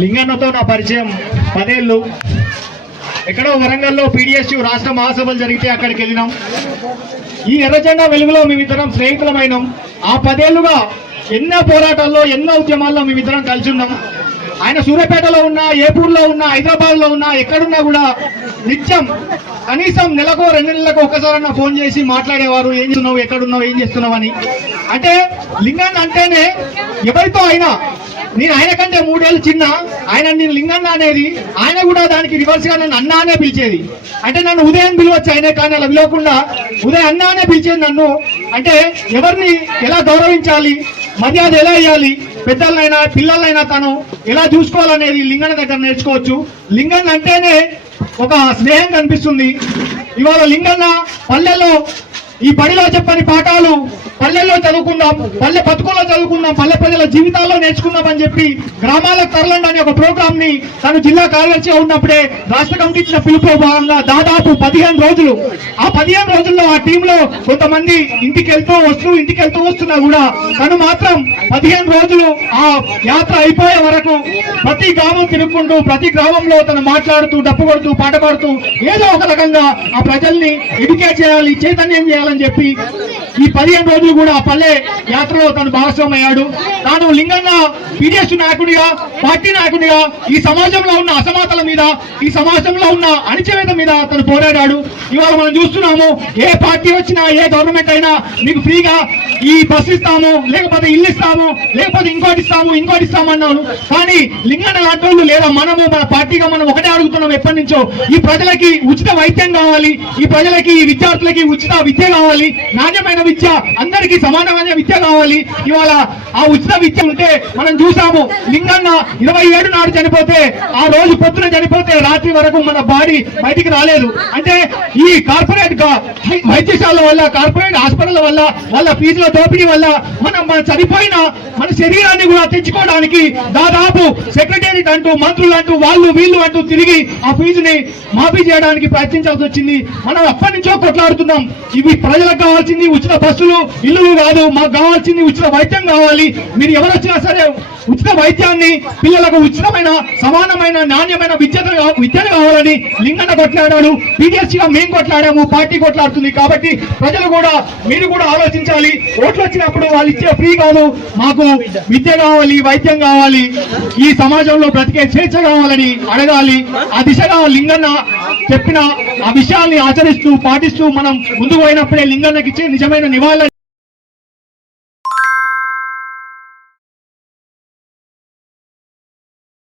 లింగన్నతో నా పరిచయం 10 ఏళ్ళు. ఎక్కడో వరంగల్లో PDSU రాష్ట్ర మహాసభలు జరిగితే అక్కడికి వెళ్ళినాం. ఈ ఎర్రజెండా వెలుగులో మేమిద్దరం స్నేహితులమైనాం. ఆ 10 ఏళ్ళుగా ఎన్నో పోరాటాల్లో ఎన్నో ఉద్యమాల్లో మేమిద్దరం కలిసి ఉన్నాం. ఆయన సూర్యాపేటలో ఉన్నా, ఏపూర్లో ఉన్నా, హైదరాబాద్లో ఉన్నా, ఎక్కడున్నా కూడా నిత్యం కనీసం నెలకో 2 నెలలకు ఒక్కసారన్నా ఫోన్ చేసి మాట్లాడేవారు. ఏం చేస్తున్నావు, ఎక్కడున్నావు, ఏం చేస్తున్నావు అని. అంటే లింగన్న అంటేనే ఎవరితో అయినా, నేను ఆయన కంటే 3 ఏళ్ళు చిన్న, ఆయన నేను లింగన్న అనేది, ఆయన కూడా దానికి రివర్స్ గా నన్ను అన్నా అనే పిలిచేది. అంటే నన్ను ఉదయం పిలవచ్చు ఆయన, కానీ అలా పిలవకుండా ఉదయం అన్నా అనే పిలిచేది నన్ను. అంటే ఎవరిని ఎలా గౌరవించాలి, మర్యాద ఎలా ఇవ్వాలి, పెద్దలైనా పిల్లలైనా తను ఎలా చూసుకోవాలనేది లింగన్న దగ్గర నేర్చుకోవచ్చు. లింగన్న అంటేనే ఒక స్నేహం కనిపిస్తుంది. ఇవాళ లింగన్న పల్లెల్లో ఈ బడిలో చెప్పని పాఠాలు పల్లెల్లో చదువుకుందాం, పల్లె బతుకుల్లో చదువుకుందాం, పల్లె ప్రజల జీవితాల్లో నేర్చుకుందాం అని చెప్పి గ్రామాలకు తరలండి అనే ఒక ప్రోగ్రామ్ ని తను జిల్లా కార్యదర్శిగా ఉన్నప్పుడే రాష్ట్ర కమిటీ ఇచ్చిన పిలుపు భాగంగా దాదాపు 15 రోజులు, ఆ 15 రోజుల్లో ఆ టీంలో కొంతమంది ఇంటికి వెళ్తూ వస్తున్నా కూడా తను మాత్రం 15 రోజులు ఆ యాత్ర అయిపోయే వరకు ప్రతి గ్రామం తిరుగుకుంటూ, ప్రతి గ్రామంలో తను మాట్లాడుతూ, డప్పు కొడుతూ, పాట పాడుతూ ఏదో ఒక రకంగా ఆ ప్రజల్ని ఎడ్యుకేట్ చేయాలి, చైతన్యం చేయాలని చెప్పి ఈ 15 రోజులు కూడా ఆ పల్లె యాత్రలో తను భాగస్వామి అయ్యాడు. తాను లింగన్న PDSU నాయకుడిగా, పార్టీ నాయకుడిగా ఈ సమాజంలో ఉన్న అసమానతల మీద, ఈ సమాజంలో ఉన్న అణచివేత మీద తను పోరాడాడు. ఇవాళ మనం చూస్తున్నాము, ఏ పార్టీ వచ్చినా, ఏ గవర్నమెంట్ అయినా మీకు ఫ్రీగా ఈ బస్సు ఇస్తాము, లేకపోతే ఇల్లు ఇస్తాము, లేకపోతే ఇంకోటి ఇస్తాము అన్నాను. కానీ లింగన్న లాంటి వాళ్ళు లేదా మనము మన పార్టీగా మనం ఒకటే అడుగుతున్నాం ఎప్పటి నుంచో, ఈ ప్రజలకి ఉచిత వైద్యం కావాలి, ఈ ప్రజలకి, ఈ విద్యార్థులకి ఉచిత విద్య కావాలి, నాణ్యమైన విద్య, అందరికీ సమానమైన విద్య కావాలి. ఇవాళ ఆ ఉచిత విద్య ఉంటే మనం చూసాము, లింగన్న 27 నాడు చనిపోతే, ఆ రోజు పొద్దున చనిపోతే రాత్రి వరకు మన బాడీ బయటికి రాలేదు. అంటే ఈ కార్పొరేట్ వైద్యశాల వల్ల, కార్పొరేట్ హాస్పిటల్ వల్ల, వాళ్ళ ఫీజుల దోపిడీ వల్ల మనం చనిపోయిన మన శరీరాన్ని కూడా తెచ్చుకోవడానికి దాదాపు సెక్రటేరియట్ అంటూ, మంత్రులు అంటూ, వాళ్ళు వీళ్ళు అంటూ తిరిగి ఆ ఫీజుని మాఫీ చేయడానికి ప్రయత్నించాల్సి వచ్చింది. మనం ఎప్పటి నుంచో కొట్లాడుతున్నాం. ఇవి ప్రజలకు కావాల్సింది ఉచిత బస్సులు, ఇల్లులు కాదు, మాకు కావాల్సింది ఉచిత వైద్యం కావాలి. మీరు ఎవరు వచ్చినా సరే ఉచిత వైద్యాన్ని, పిల్లలకు ఉచితమైన, సమానమైన, నాణ్యమైన విద్యను కావాలని లింగన్న కొట్లాడాడు. PDSUగా మేము కొట్లాడాము, పార్టీ కొట్లాడుతుంది. కాబట్టి ప్రజలు కూడా, మీరు కూడా ఆలోచించాలి. ఓట్లు వచ్చినప్పుడు వాళ్ళు ఇచ్చే ఫ్రీ కాదు, మాకు విద్య కావాలి, వైద్యం కావాలి, ఈ సమాజంలో బ్రతికే స్వేచ్ఛ కావాలని అడగాలి. ఆ దిశగా లింగన్న చెప్పిన ఆ విషయాల్ని ఆచరిస్తూ, పాటిస్తూ మనం ముందుకు పోయినప్పుడే లింగన్నకి ఇచ్చే నిజమైన నివాళులు.